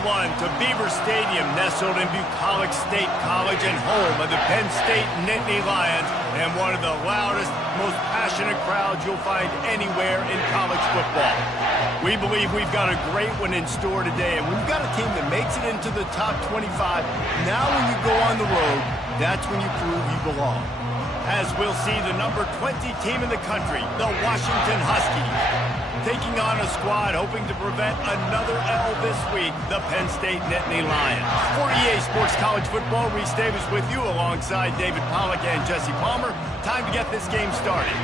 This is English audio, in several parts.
everyone, to Beaver Stadium, nestled in Bucolic State College and home of the Penn State Nittany Lions, and one of the loudest, most passionate crowds you'll find anywhere in college football. We believe we've got a great one in store today, and we've got a team that makes it into the top 25. Now when you go on the road, that's when you prove you belong. As we'll see the number 20 team in the country, the Washington Huskies, taking on a squad hoping to prevent another L this week, the Penn State Nittany Lions. For EA Sports College Football, Reese Davis with you alongside David Pollack and Jesse Palmer. Time to get this game started.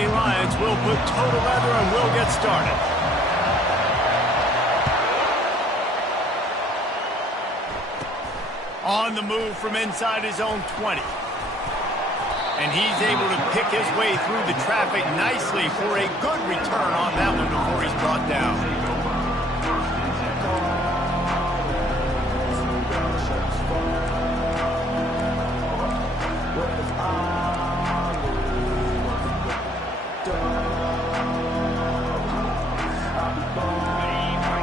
Lions will put total leather and will get started. On the move from inside his own 20. And he's able to pick his way through the traffic nicely for a good return on that one before he's brought down.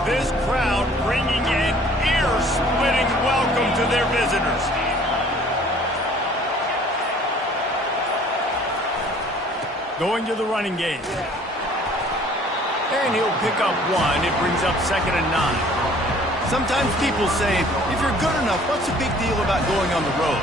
This crowd bringing an ear-splitting welcome to their visitors. Going to the running game. And he'll pick up one. It brings up 2nd and 9. Sometimes people say, if you're good enough, what's the big deal about going on the road?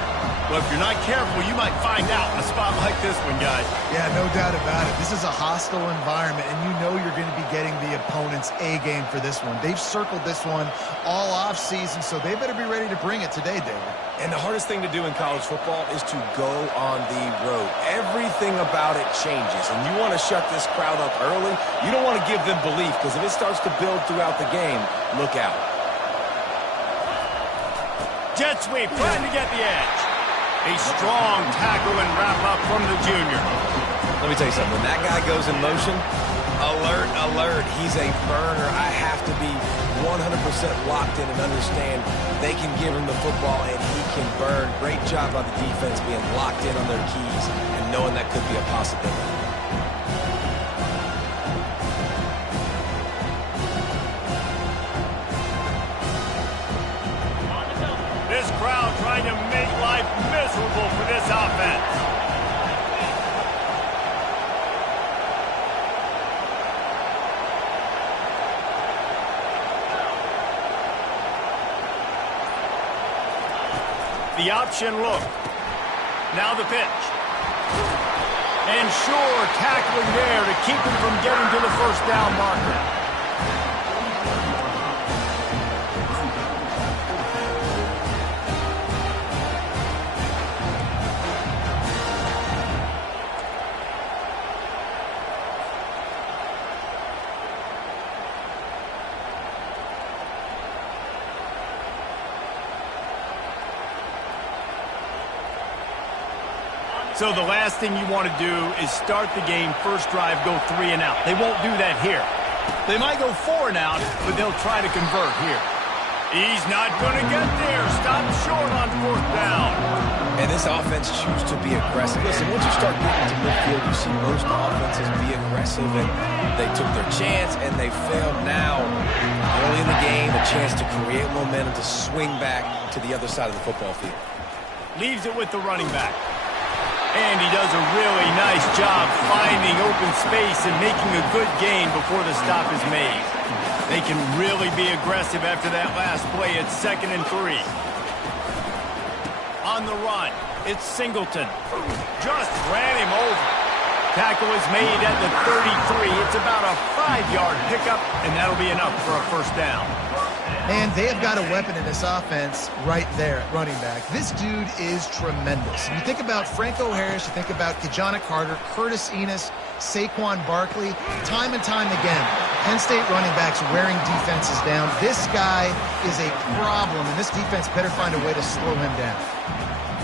Well, if you're not careful, you might find out in a spot like this one, guys. Yeah, no doubt about it. This is a hostile environment, and you know you're going to be getting the opponent's A-game for this one. They've circled this one all off-season, so they better be ready to bring it today, David. And the hardest thing to do in college football is to go on the road. Everything about it changes, and you want to shut this crowd up early. You don't want to give them belief, because if it starts to build throughout the game, look out. Jet sweep, trying to get the edge. A strong tackle and wrap-up from the junior. Let me tell you something. When that guy goes in motion, alert, alert. He's a burner. I have to be 100% locked in and understand they can give him the football and he can burn. Great job by the defense being locked in on their keys and knowing that could be a possibility. This crowd trying to make life miserable for this offense. The option look. Now the pitch. And sure, tackling there to keep him from getting to the first down marker. So the last thing you want to do is start the game, first drive, go 3 and out. They won't do that here. They might go 4 and out, but they'll try to convert here. He's not going to get there. Stop short on 4th down. And this offense chooses to be aggressive. Listen, once you start getting to midfield, you see most offenses be aggressive, and they took their chance, and they failed now. Early in the game, a chance to create momentum to swing back to the other side of the football field. Leaves it with the running back. And he does a really nice job finding open space and making a good gain before the stop is made. They can really be aggressive after that last play. It's 2nd and 3. On the run, it's Singleton. Just ran him over. Tackle is made at the 33. It's about a 5-yard pickup, and that'll be enough for a first down. And they have got a weapon in this offense right there at running back. This dude is tremendous. You think about Franco Harris, you think about Kajana Carter, Curtis Enos, Saquon Barkley, time and time again, Penn State running backs wearing defenses down. This guy is a problem, and this defense better find a way to slow him down.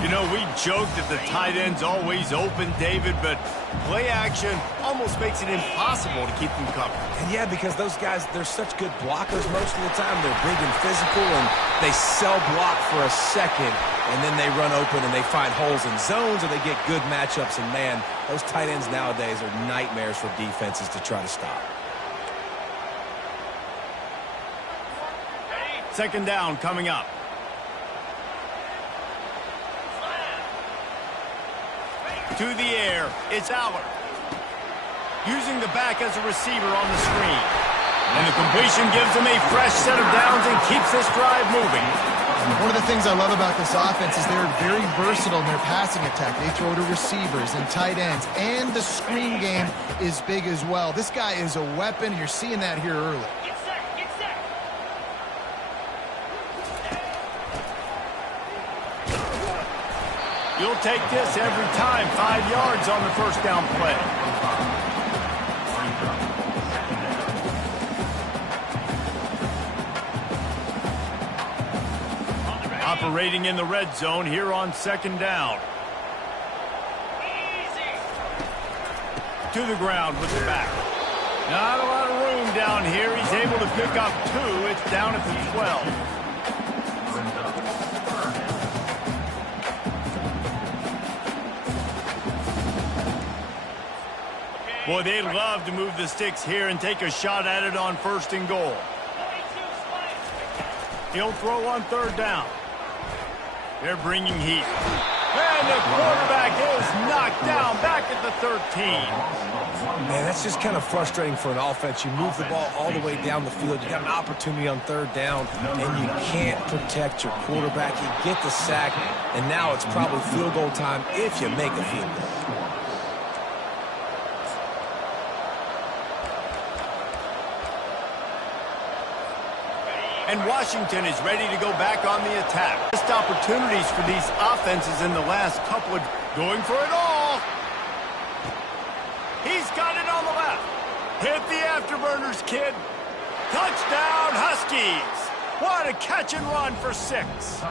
You know, we joke that the tight end's always open, David, but play action almost makes it impossible to keep them covered. And yeah, because those guys, they're such good blockers most of the time. They're big and physical, and they sell block for a second, and then they run open and they find holes in zones, or they get good matchups. And, man, those tight ends nowadays are nightmares for defenses to try to stop. Second down coming up. To the air, it's Allard. Using the back as a receiver on the screen. And the completion gives him a fresh set of downs and keeps this drive moving. One of the things I love about this offense is they're very versatile in their passing attack. They throw to receivers and tight ends, and the screen game is big as well. This guy is a weapon. You're seeing that here early. You'll take this every time. 5 yards on the first down play. Operating in the red zone here on second down. To the ground with the back. Not a lot of room down here. He's able to pick up 2. It's down at the 12. Boy, they'd love to move the sticks here and take a shot at it on first and goal. He'll throw on third down. They're bringing heat. And the quarterback is knocked down back at the 13. Man, that's just kind of frustrating for an offense. You move the ball all the way down the field. You got an opportunity on third down, and you can't protect your quarterback. You get the sack, and now it's probably field goal time if you make a field goal. And Washington is ready to go back on the attack. Missed opportunities for these offenses in the last couple of going for it all. He's got it on the left. Hit the afterburners, kid. Touchdown, Huskies. What a catch and run for 6.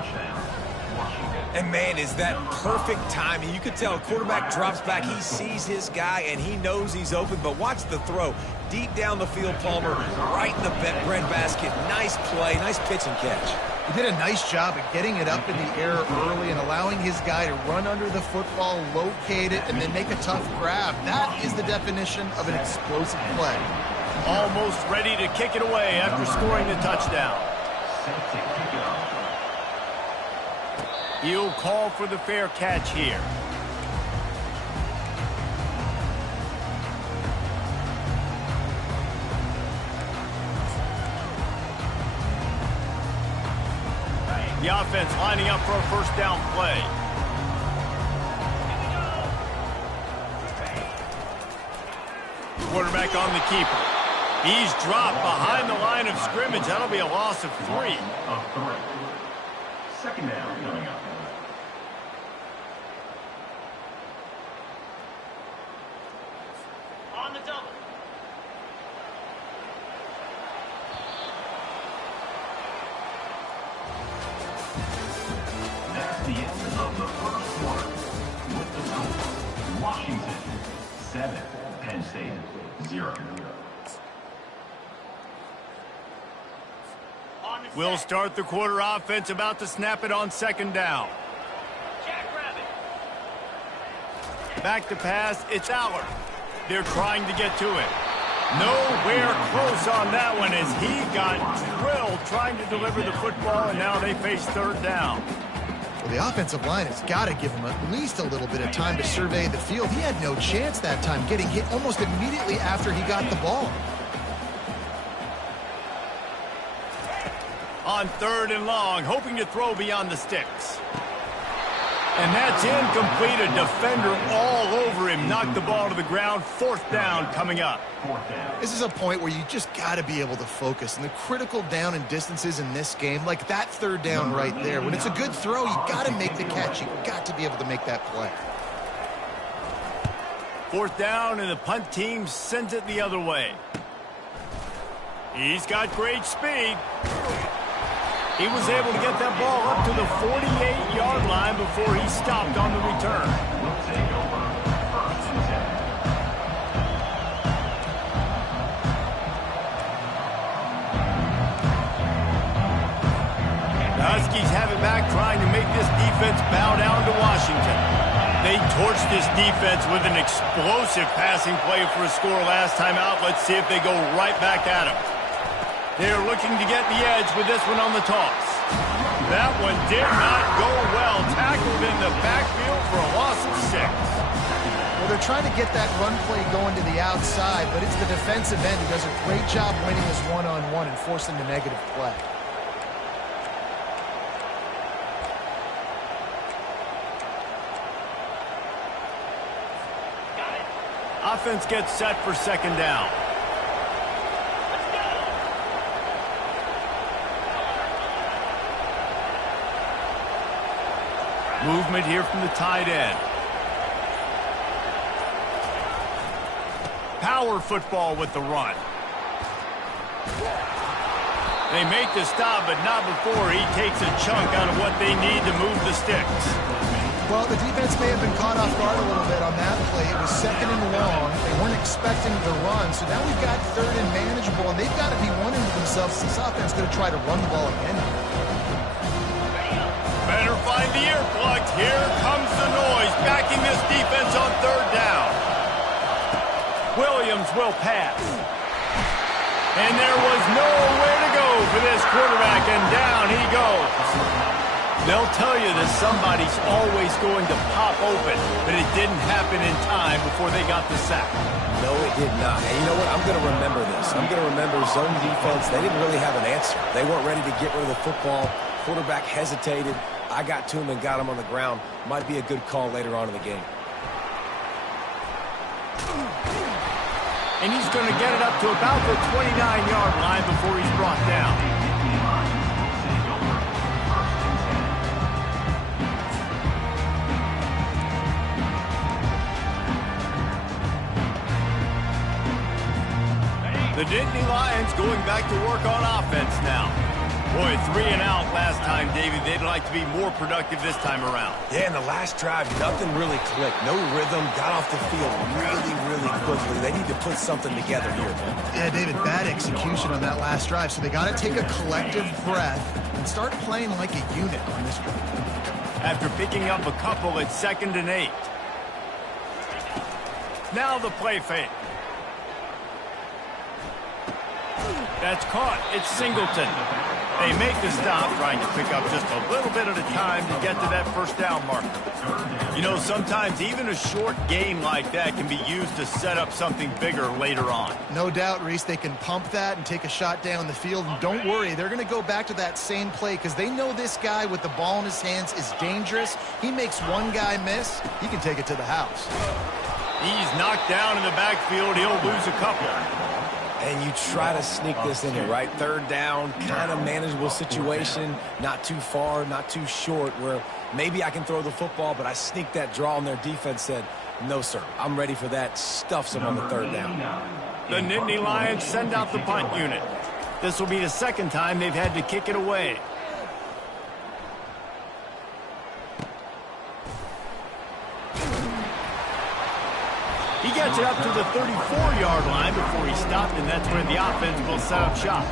And, man, is that perfect timing. You could tell a quarterback drops back. He sees his guy, and he knows he's open. But watch the throw. Deep down the field, Palmer, right in the breadbasket. Nice play, nice pitch and catch. He did a nice job of getting it up in the air early and allowing his guy to run under the football, locate it, and then make a tough grab. That is the definition of an explosive play. Almost ready to kick it away after scoring the touchdown. He'll call for the fair catch here. The offense lining up for a first down play. Quarterback on the keeper. He's dropped behind the line of scrimmage. That'll be a loss of 3. Second down coming up. On the double. That's the end of the first quarter. With the score, Washington 7, Penn State 0. We'll start the quarter offense, about to snap it on second down. Back to pass, it's Allard. They're trying to get to it. Nowhere close on that one as he got drilled trying to deliver the football, and now they face third down. Well, the offensive line has got to give him at least a little bit of time to survey the field. He had no chance that time, getting hit almost immediately after he got the ball. On third and long, hoping to throw beyond the sticks. And that's incomplete. A defender all over him. Knocked the ball to the ground. Fourth down coming up. This is a point where you just got to be able to focus. And the critical down and distances in this game, like that third down right there. When it's a good throw, you got to make the catch. You got to be able to make that play. Fourth down, and the punt team sends it the other way. He's got great speed. He was able to get that ball up to the 48-yard line before he stopped on the return. We'll take over first and 10. The Huskies have it back, trying to make this defense bow down to Washington. They torched this defense with an explosive passing play for a score last time out. Let's see if they go right back at him. They're looking to get the edge with this one on the toss. That one did not go well. Tackled in the backfield for a loss of 6. Well, they're trying to get that run play going to the outside, but it's the defensive end who does a great job winning this one-on-one and forcing the negative play. Offense gets set for second down. Movement here from the tight end. Power football with the run. They make the stop, but not before he takes a chunk out of what they need to move the sticks. Well, the defense may have been caught off guard a little bit on that play. It was second and long. They weren't expecting the run, so now we've got third and manageable, and they've got to be wondering to themselves, this offense going to try to run the ball again. Better find the earplugs. Here comes the noise, backing this defense on third down. Williams will pass. And there was nowhere to go for this quarterback, and down he goes. They'll tell you that somebody's always going to pop open, but it didn't happen in time before they got the sack. No, it did not. And you know what? I'm going to remember this. I'm going to remember zone defense. They didn't really have an answer. They weren't ready to get rid of the football. Quarterback hesitated. I got to him and got him on the ground. Might be a good call later on in the game. And he's going to get it up to about the 29-yard line before he's brought down. The Nittany Lions going back to work on offense now. Boy, 3 and out last time, David. They'd like to be more productive this time around. Yeah, in the last drive, nothing really clicked. No rhythm, got off the field really quickly. They need to put something together here. Yeah, David, bad execution on that last drive, so they got to take a collective breath and start playing like a unit on this drive. After picking up a couple at 2nd and 8. Now the play fake. That's caught. It's Singleton. They make the stop, trying to pick up just a little bit at a time to get to that first down marker. You know, sometimes even a short gain like that can be used to set up something bigger later on. No doubt, Reese, they can pump that and take a shot down the field. And don't worry, they're going to go back to that same play because they know this guy with the ball in his hands is dangerous. He makes one guy miss, he can take it to the house. He's knocked down in the backfield. He'll lose a couple. And you try to sneak this in here, right? Third down, kind of manageable situation, not too far, not too short, where maybe I can throw the football, but I sneak that draw, and their defense said, no, sir, I'm ready for that. Stuffs them on the third down. The Nittany Lions send out the punt unit. This will be the second time they've had to kick it away. He gets it up to the 34-yard line before he stopped, and that's where the offense will set up shop.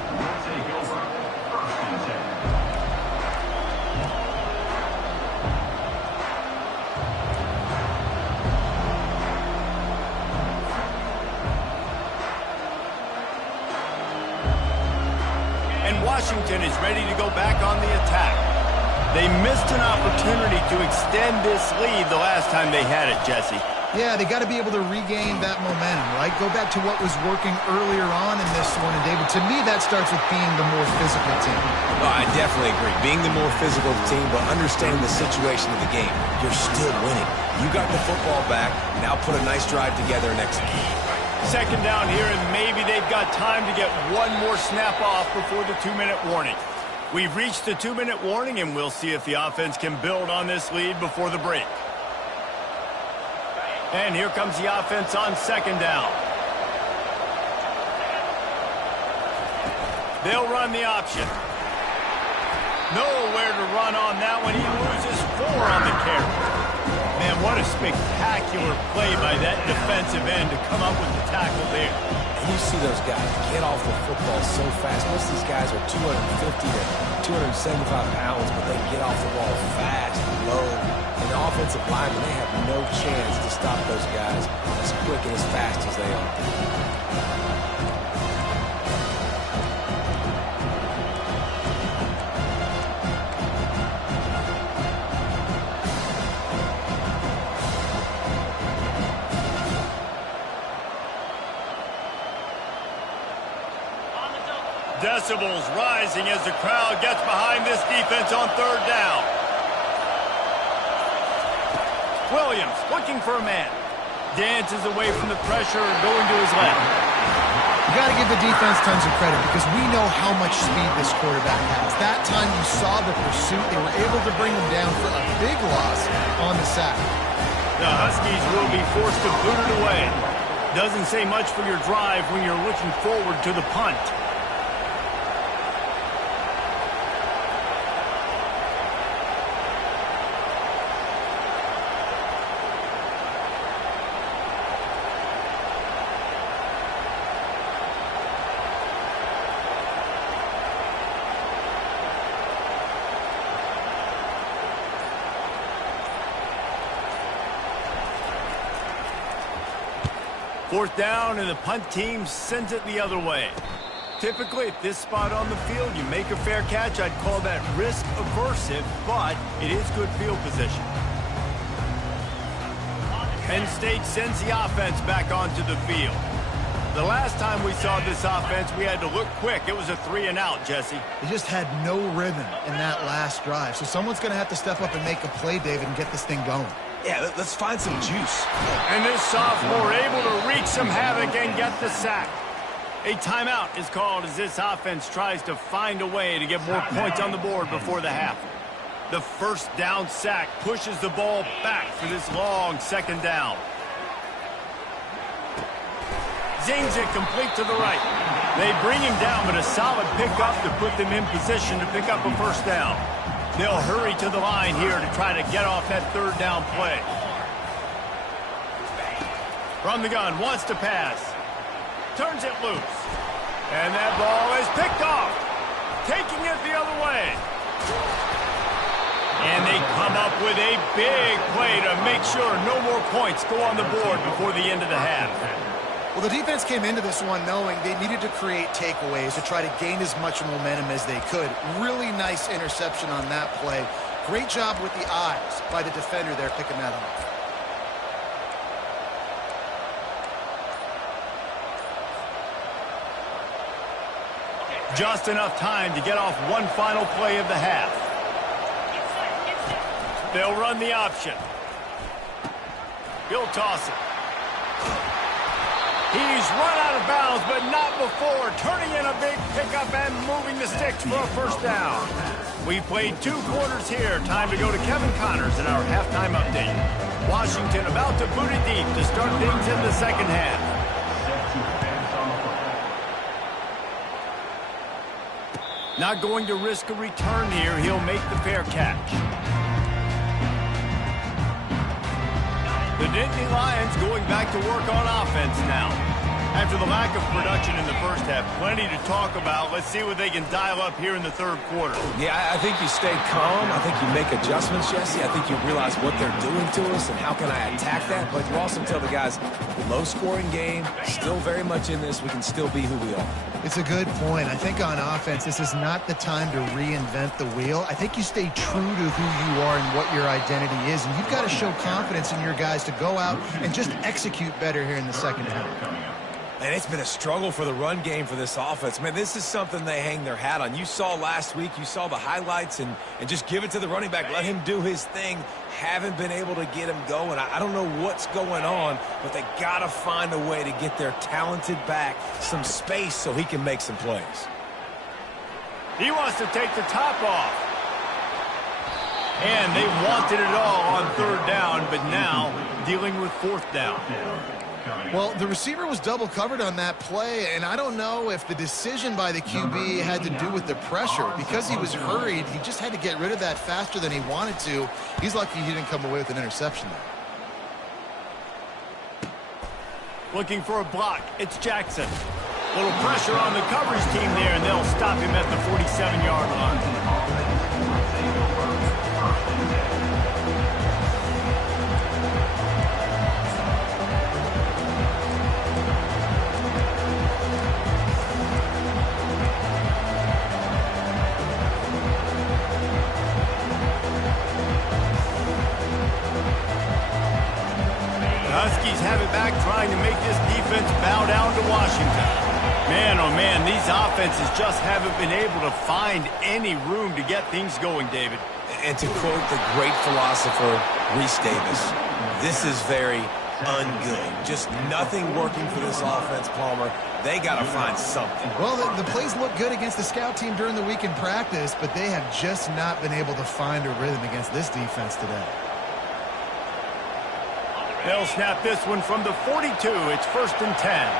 And Washington is ready to go back on the attack. They missed an opportunity to extend this lead the last time they had it, Jesse. Yeah, they got to be able to regain that momentum, right? Go back to what was working earlier on in this one. And, David, to me, that starts with being the more physical team. Oh, I definitely agree. Being the more physical team, but understanding the situation of the game. You're still winning. You got the football back. Now put a nice drive together and execute. Second down here, and maybe they've got time to get one more snap off before the 2-minute warning. We've reached the 2-minute warning, and we'll see if the offense can build on this lead before the break. And here comes the offense on second down. They'll run the option. Nowhere to run on that one. He loses 4 on the carry. Man, what a spectacular play by that defensive end to come up with the tackle there. And you see those guys get off the football so fast. Most of these guys are 250 to 275 pounds, but they get off the ball fast, low. And the offensive linemen, they have no chance to stop those guys as quick and as fast as they are. Decibels rising as the crowd gets behind this defense on 3rd down. Williams looking for a man. Dances away from the pressure, going to his left. You got to give the defense tons of credit because we know how much speed this quarterback has. That time you saw the pursuit. They were able to bring him down for a big loss on the sack. The Huskies will be forced to boot it away. Doesn't say much for your drive when you're looking forward to the punt. Fourth down, and the punt team sends it the other way. Typically, at this spot on the field, you make a fair catch. I'd call that risk aversive, but it is good field position. Penn State sends the offense back onto the field. The last time we saw this offense, we had to look quick. It was a 3-and-out, Jesse. They just had no rhythm in that last drive. So someone's going to have to step up and make a play, David, and get this thing going. Yeah, let's find some juice. And this sophomore able to wreak some havoc and get the sack. A timeout is called as this offense tries to find a way to get more points on the board before the half. The first down sack pushes the ball back for this long 2nd down. Zings it complete to the right. They bring him down, but a solid pickup to put them in position to pick up a 1st down. They'll hurry to the line here to try to get off that 3rd down play. From the gun, wants to pass. Turns it loose. And that ball is picked off. Taking it the other way. And they come up with a big play to make sure no more points go on the board before the end of the half. Well, the defense came into this one knowing they needed to create takeaways to try to gain as much momentum as they could. Really nice interception on that play. Great job with the eyes by the defender there picking that up. Just enough time to get off one final play of the half. They'll run the option. He'll toss it. He's run out of bounds, but not before turning in a big pickup and moving the sticks for a 1st down. We played 2 quarters here. Time to go to Kevin Connors in our halftime update. Washington about to boot it deep to start things in the 2nd half. Not going to risk a return here. He'll make the fair catch. The Nittany Lions going back to work on offense now. After the lack of production in the 1st half, plenty to talk about. Let's see what they can dial up here in the 3rd quarter. Yeah, I think you stay calm. I think you make adjustments, Jesse. I think you realize what they're doing to us and how can I attack that. But you also tell the guys, low-scoring game, still very much in this. We can still be who we are. It's a good point. I think on offense, this is not the time to reinvent the wheel. I think you stay true to who you are and what your identity is. And you've got to show confidence in your guys to go out and just execute better here in the 2nd half. And it's been a struggle for the run game for this offense. Man, this is something they hang their hat on. You saw last week, you saw the highlights, and just give it to the running back. Let him do his thing. Haven't been able to get him going. I don't know what's going on, but they got to find a way to get their talented back some space so he can make some plays. He wants to take the top off. And they wanted it all on 3rd down, but now dealing with 4th down. Well, the receiver was double covered on that play, and I don't know if the decision by the QB had to do with the pressure. Because he was hurried, he just had to get rid of that faster than he wanted to. He's lucky he didn't come away with an interception there. Looking for a block. It's Jackson. Little pressure on the coverage team there, and they'll stop him at the 47-yard line. Huskies have it back, trying to make this defense bow down to Washington. Man, oh man, these offenses just haven't been able to find any room to get things going, David. And to quote the great philosopher, Reese Davis, this is very ungood. Just nothing working for this offense, Palmer. They got to find something. Well, the plays look good against the scout team during the week in practice, but they have just not been able to find a rhythm against this defense today. They'll snap this one from the 42. It's 1st and 10.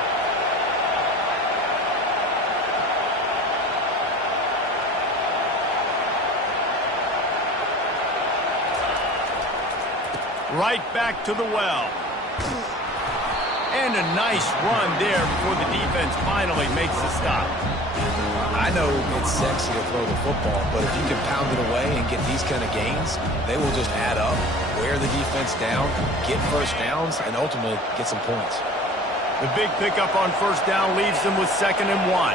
Right back to the well. And a nice run there before the defense finally makes the stop. I know it's sexy to throw the football, but if you can pound it away and get these kind of gains, they will just add up, wear the defense down, get first downs, and ultimately get some points. The big pickup on 1st down leaves them with 2nd and 1.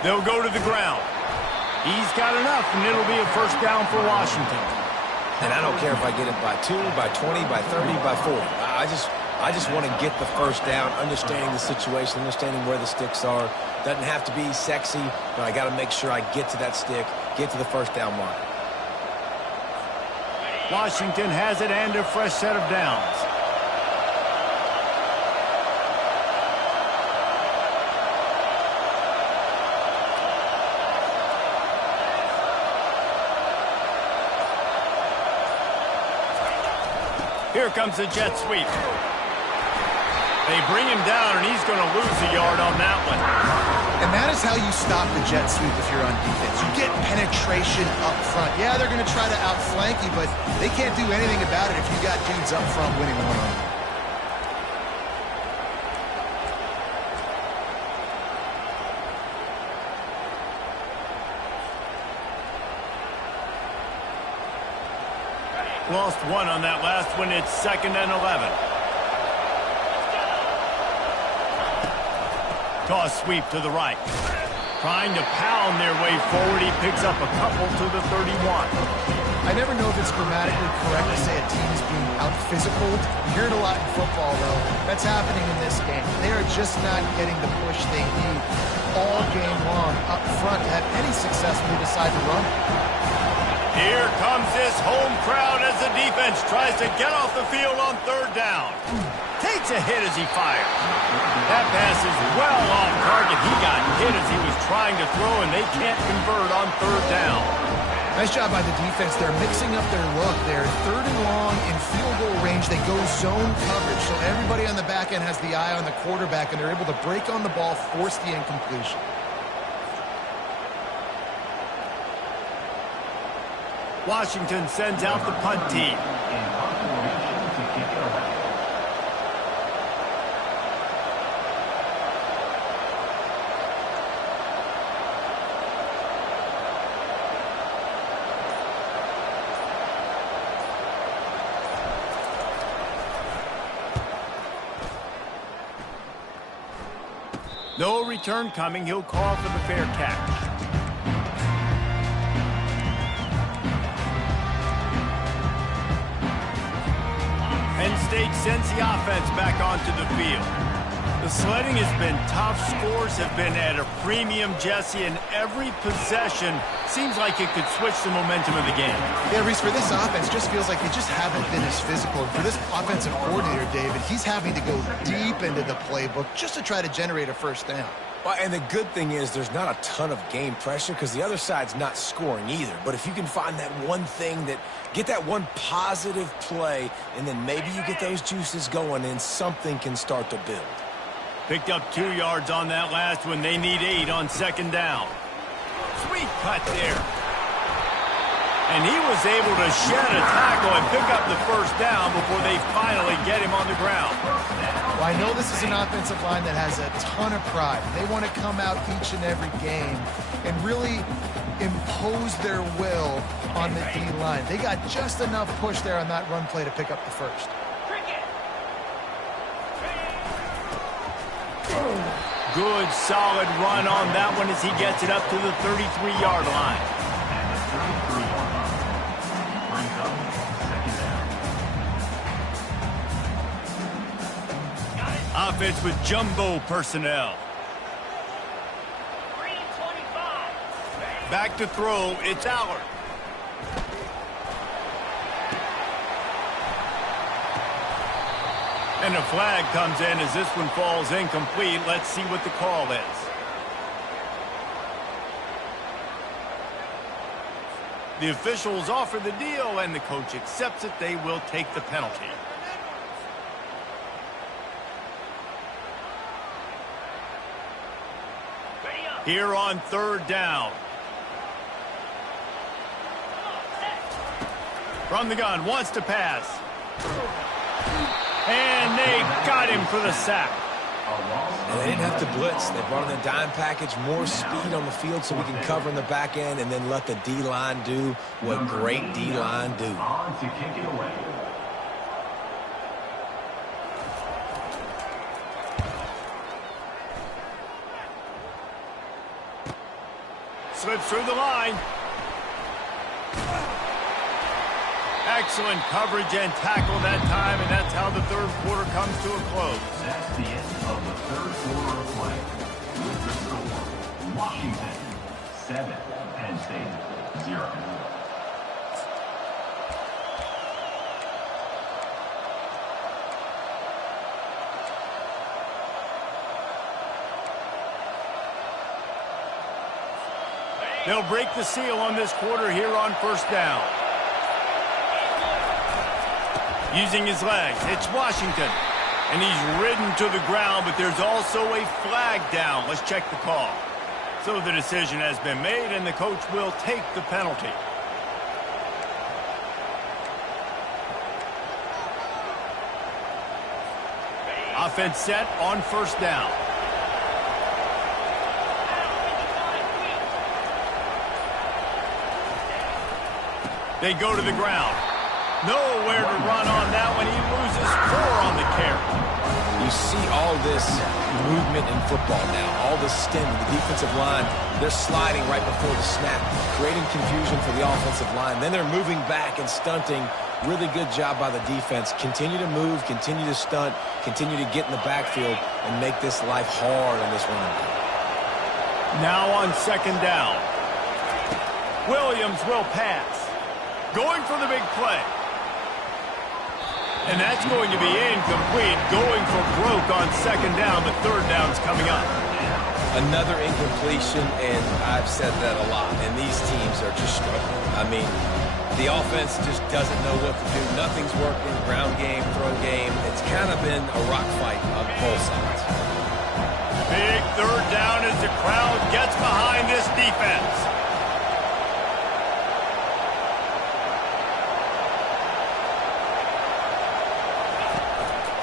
They'll go to the ground. He's got enough, and it'll be a 1st down for Washington. And I don't care if I get it by 2, by 20, by 30, by 40. I just want to get the 1st down, understanding the situation, understanding where the sticks are. Doesn't have to be sexy, but I got to make sure I get to that stick, get to the 1st down mark. Washington has it and a fresh set of downs. Here comes the jet sweep. They bring him down, and he's going to lose a yard on that one. And that is how you stop the jet sweep if you're on defense. You get penetration up front. Yeah, they're going to try to outflank you, but they can't do anything about it if you got dudes up front winning one-on-one. Lost one on that last one. It's 2nd and 11. Toss sweep to the right. Trying to pound their way forward. He picks up a couple to the 31. I never know if it's grammatically correct to say a team is being out-physical. You hear it a lot in football, though. That's happening in this game. They are just not getting the push they need all game long up front to have any success when they decide to run. Here comes this home crowd as the defense tries to get off the field on 3rd down. Takes a hit as he fires. That pass is well off target. He got hit as he was trying to throw, and they can't convert on 3rd down. Nice job by the defense. They're mixing up their look. They're 3rd and long in field goal range. They go zone coverage, so everybody on the back end has the eye on the quarterback, and they're able to break on the ball, force the incompletion. Washington sends out the punt team. No return coming. He'll call for the fair catch. Penn State sends the offense back onto the field. The sledding has been tough. Scores have been at a premium, Jesse, and every possession seems like it could switch the momentum of the game. Yeah, Reese, for this offense, just feels like they just haven't been as physical. And for this offensive coordinator, David, he's having to go deep into the playbook just to try to generate a 1st down. Well, and the good thing is there's not a ton of game pressure because the other side's not scoring either. But if you can find that one thing get that one positive play, and then maybe you get those juices going and something can start to build. Picked up 2 yards on that last one. They need 8 on second down. Sweet cut there. And he was able to shed a tackle and pick up the first down before they finally get him on the ground. Well, I know this is an offensive line that has a ton of pride. They want to come out each and every game and really impose their will on the D-line. They got just enough push there on that run play to pick up the first. Good, solid run on that one as he gets it up to the 33-yard line. Offense with jumbo personnel. Back to throw, it's Allard. And a flag comes in as this one falls incomplete. Let's see what the call is. The officials offer the deal, and the coach accepts it. They will take the penalty. Here on third down. From the gun, wants to pass. And they got him for the sack. And they didn't have to blitz. They brought in the dime package, more speed on the field so we can cover in the back end and then let the D-line do what great D-line do. On to kick it away. Slips through the line. Excellent coverage and tackle that time, and that's how the third quarter comes to a close. That's the end of the third quarter of play. With the score, Washington 7, Penn State 0. They'll break the seal on this quarter here on first down. Using his legs, it's Washington. And he's ridden to the ground, but there's also a flag down. Let's check the call. So the decision has been made, and the coach will take the penalty. Offense set on first down. They go to the ground. Nowhere to run on that one. He loses 4 on the carry. You see all this movement in football now, all the stem, the defensive line, they're sliding right before the snap, creating confusion for the offensive line. Then they're moving back and stunting. Really good job by the defense. Continue to move, continue to stunt, continue to get in the backfield and make this life hard on this running back. Now on second down. Williams will pass. Going for the big play. And that's going to be incomplete. Going for broke on second down, but third down's coming up. Another incompletion, and I've said that a lot, and these teams are just struggling. I mean, the offense just doesn't know what to do. Nothing's working. Ground game, throw game. It's kind of been a rock fight on both sides. Big third down as the crowd gets behind this defense.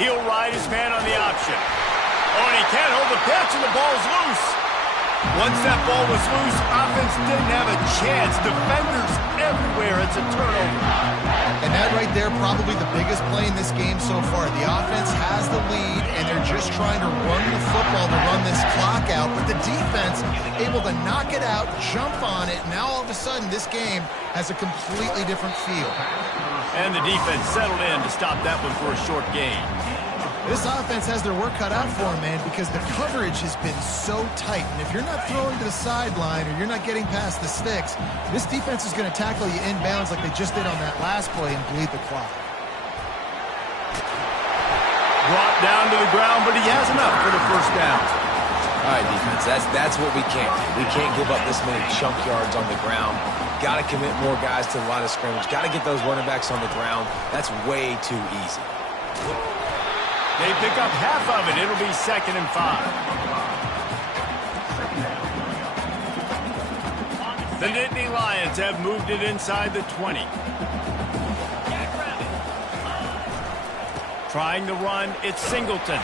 He'll ride his man on the option. Oh, and he can't hold the pitch, and the ball's loose. Once that ball was loose, offense didn't have a chance. Defenders everywhere. It's a turnover. And that right there, probably the biggest play in this game so far. The offense has the lead, and they're just trying to run the football to run this clock out. But the defense able to knock it out, jump on it. Now all of a sudden, this game has a completely different feel. And the defense settled in to stop that one for a short gain. This offense has their work cut out for them, man, because the coverage has been so tight. And if you're not throwing to the sideline or you're not getting past the sticks, this defense is going to tackle you inbounds like they just did on that last play and bleed the clock. Brought down to the ground, but he has enough for the first down. All right, defense, that's what we can't do. We can't give up this many chunk yards on the ground. Got to commit more guys to the line of scrimmage. Got to get those running backs on the ground. That's way too easy. They pick up half of it. It'll be 2nd and 5. The Nittany Lions have moved it inside the 20. Trying to run, it's Singleton.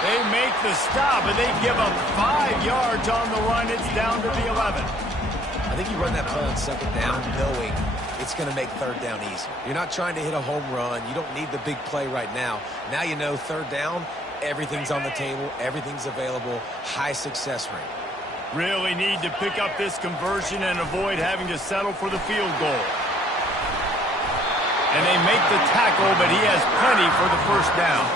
They make the stop, and they give up 5 yards on the run. It's down to the 11. I think you run that play on 2nd down knowing it's going to make 3rd down easy. You're not trying to hit a home run. You don't need the big play right now. Now you know 3rd down, everything's on the table, everything's available, high success rate. Really need to pick up this conversion and avoid having to settle for the field goal. And they make the tackle, but he has plenty for the 1st down.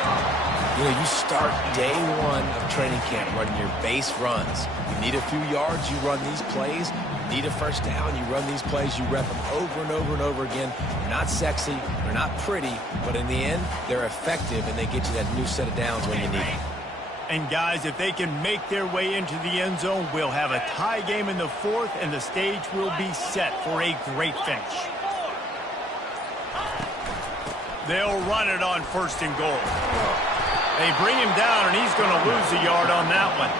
You know, you start day 1 of training camp running your base runs. You need a few yards, you run these plays. You need a 1st down, you run these plays. You rep them over and over and over again. They're not sexy, they're not pretty, but in the end, they're effective, and they get you that new set of downs when you need it. And guys, if they can make their way into the end zone, we'll have a tie game in the 4th, and the stage will be set for a great finish. They'll run it on 1st and goal. They bring him down, and he's going to lose a yard on that one.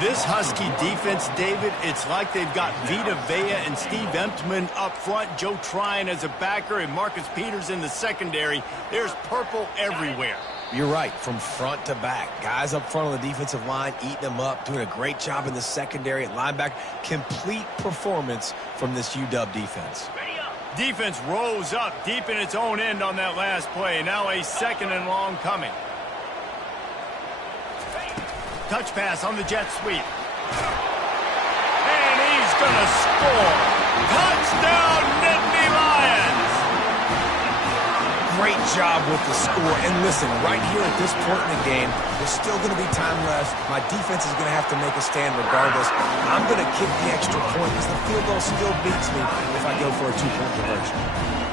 This Husky defense, David, it's like they've got Vita Vea and Steve Emptman up front, Joe Tryon as a backer, and Marcus Peters in the secondary. There's purple everywhere. You're right, from front to back. Guys up front on the defensive line, eating them up, doing a great job in the secondary at linebacker. Complete performance from this UW defense. Defense rose up deep in its own end on that last play. Now a 2nd and long coming. Touch pass on the jet sweep. And he's going to score. Touchdown, Nittany Lions! Great job with the score. And listen, right here at this point in the game, there's still going to be time left. My defense is going to have to make a stand regardless. I'm going to kick the extra point because the field goal still beats me if I go for a 2-point conversion.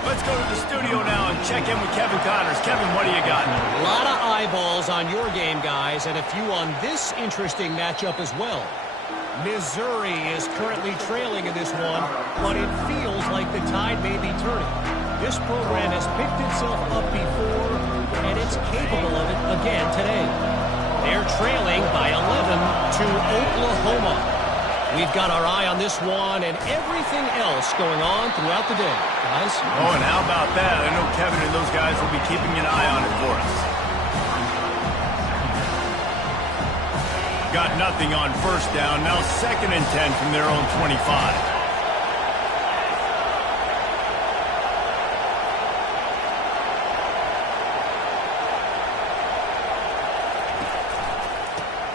Let's go to the studio now and check in with Kevin Connors. Kevin, what do you got? A lot of eyeballs on your game, guys, and a few on this interesting matchup as well. Missouri is currently trailing in this one, but it feels like the tide may be turning. This program has picked itself up before, and it's capable of it again today. They're trailing by 11 to Oklahoma. We've got our eye on this one and everything else going on throughout the day, guys. Oh, and how about that? I know Kevin and those guys will be keeping an eye on it for us. Got nothing on 1st down. Now 2nd and 10 from their own 25.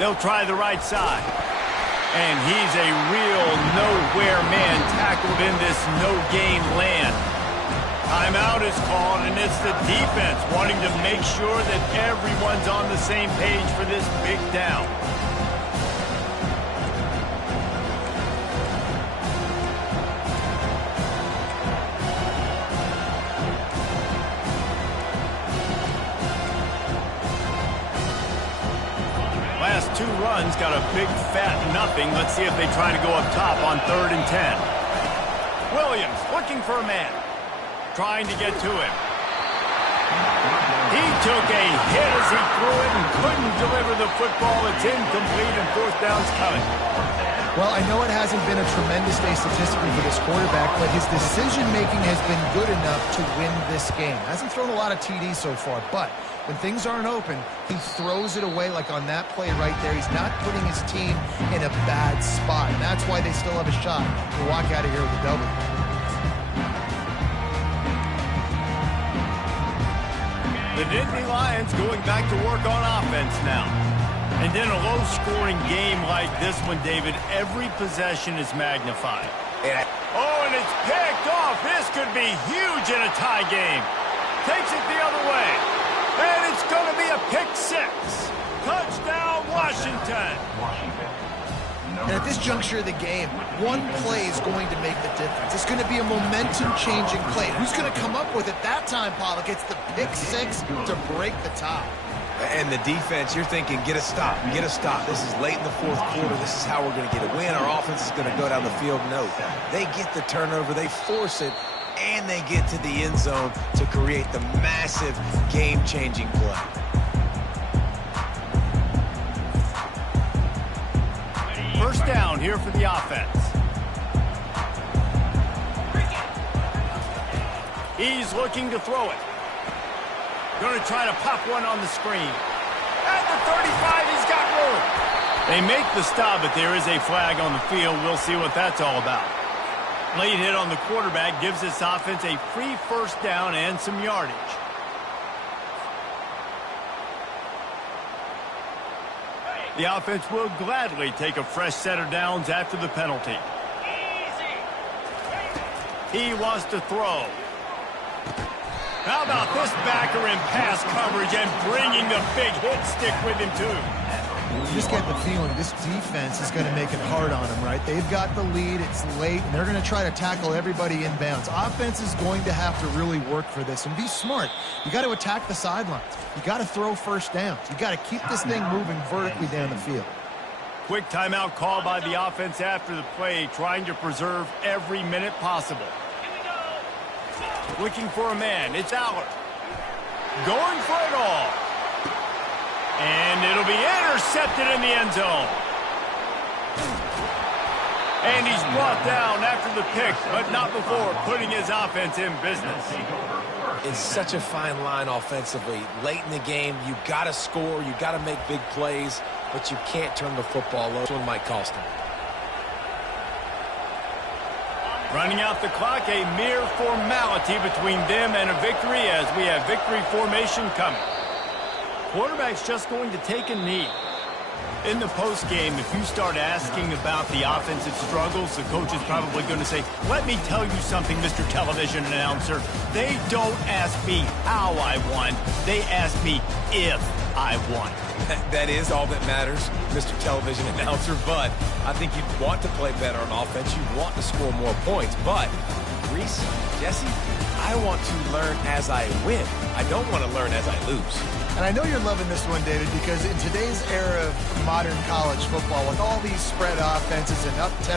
They'll try the right side. And he's a real nowhere man tackled in this no-gain land. Timeout is called, and it's the defense wanting to make sure that everyone's on the same page for this big down. Last 2 runs got a big fat nothing. Let's see if they try to go up top on 3rd and 10. Williams looking for a man. Trying to get to him. He took a hit as he threw it and couldn't deliver the football. It's incomplete and 4th down's coming. Well, I know it hasn't been a tremendous day statistically for this quarterback, but his decision-making has been good enough to win this game. Hasn't thrown a lot of TDs so far, but when things aren't open, he throws it away like on that play right there. He's not putting his team in a bad spot, and that's why they still have a shot to walk out of here with a W. The Nittany Lions going back to work on offense now. And in a low-scoring game like this one, David, every possession is magnified. Oh, and it's picked off. This could be huge in a tie game. Takes it the other way. And it's going to be a pick 6. Touchdown, Washington. And at this juncture of the game, one play is going to make the difference. It's going to be a momentum-changing play. Who's going to come up with it that time, Pollock? It's the pick 6 to break the tie. And the defense, you're thinking, get a stop, get a stop. This is late in the fourth quarter. This is how we're going to get a win. Our offense is going to go down the field. No, they get the turnover, they force it, and they get to the end zone to create the massive game-changing play. First down here for the offense. He's looking to throw it. Going to try to pop one on the screen. At the 35, he's got room. They make the stop, but there is a flag on the field. We'll see what that's all about. Late hit on the quarterback gives this offense a free first down and some yardage. The offense will gladly take a fresh set of downs after the penalty. He wants to throw. How about this backer in pass coverage and bringing the big hit stick with him, too? You just get the feeling this defense is going to make it hard on them, right? They've got the lead. It's late, and they're going to try to tackle everybody inbounds. Offense is going to have to really work for this and be smart. You got to attack the sidelines. You got to throw first downs. You got to keep this thing moving vertically down the field. Quick timeout call by the offense after the play, trying to preserve every minute possible. Looking for a man. It's Aller. Going for it all. And it'll be intercepted in the end zone. And he's brought down after the pick, but not before putting his offense in business. It's such a fine line offensively. Late in the game, you got to score, you got to make big plays, but you can't turn the football over. This one might cost him. Running out the clock, a mere formality between them and a victory as we have victory formation coming. Quarterback's just going to take a knee. In the postgame, if you start asking about the offensive struggles, the coach is probably going to say, let me tell you something, Mr. Television Announcer. They don't ask me how I won. They ask me if I won. That is all that matters, Mr. Television Announcer, but I think you'd want to play better on offense. You'd want to score more points, but Reese, Jesse, I want to learn as I win. I don't want to learn as I lose. And I know you're loving this one, David, because in today's era of modern college football, with all these spread offenses and up-tempo